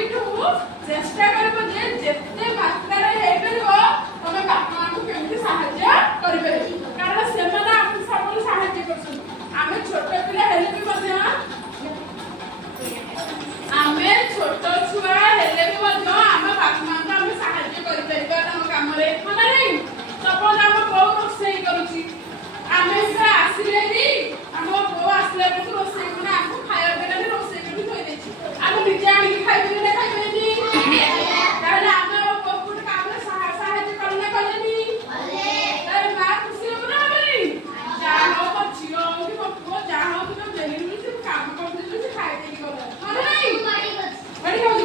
ଆଜିଠୁ ଚେଷ୍ଟା କରିବ ଯେ ଯେତେ ମାତ୍ରାରେ ହେଇପାରିବ ତମେ ବାପା ମାଙ୍କୁ କେମିତି ସାହାଯ୍ୟ କରିପାରିବ, କାରଣ ସେମାନେ ଆମକୁ ସବୁବେଳେ ସାହାଯ୍ୟ କରୁଛନ୍ତି। ଆମେ ଛୋଟ ପିଲା ହେଲେ ବି ମଧ୍ୟ ଆମେ ଛୋଟ ଛୁଆ ହେଲେ ବି ମଧ୍ୟ ଆମ ବାପା ମାଙ୍କୁ ଆମେ ସାହାଯ୍ୟ କରିପାରିବା ତାଙ୍କ କାମରେ, ମାନେ ନାହିଁ। ସପୋଜ ଆମ ବୋଉ ରୋଷେଇ କରୁଛି, ଆମେ ଆସିଲେ ବି ଆମ ବୋଉ ଆସିଲା ବେଳକୁ ରୋଷେଇ ମାନେ ଆମକୁ ଖାଇବା ପାଇଁ ରୋଷେଇ କରି ଥୋଇ ଦେଇଛି, ଆମେ ନିଜେ ଆଣିକି ଖାଇପାରିବେ ନା ଖାଇପାରିବେନି? ତାହେଲେ ଆମେ ବୋଉକୁ ଗୋଟେ କାମରେ ସାହାଯ୍ୟ କଲେ ନା କଲେନି? ତାହେଲେ ମା ଖୁସି ହବ ନା ହବନି? ଯାହା ହଉ ମୋ ଝିଅ ହଉ କି ମୋ ପୁଅ ଯାହା ହଉ କି ଜେନେରାଲି ସେ କାମ କରୁଥିଲେ ସେ ଖାଇ ଦେଇକି ଗଲା, ମାନେ ନାହିଁ? ବଢି ହଉଛି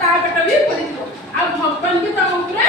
ତା ପେଟ ବି ପୁରିଯିବ, ଆଉ ଭଗବାନ ବି ତମ ଉପରେ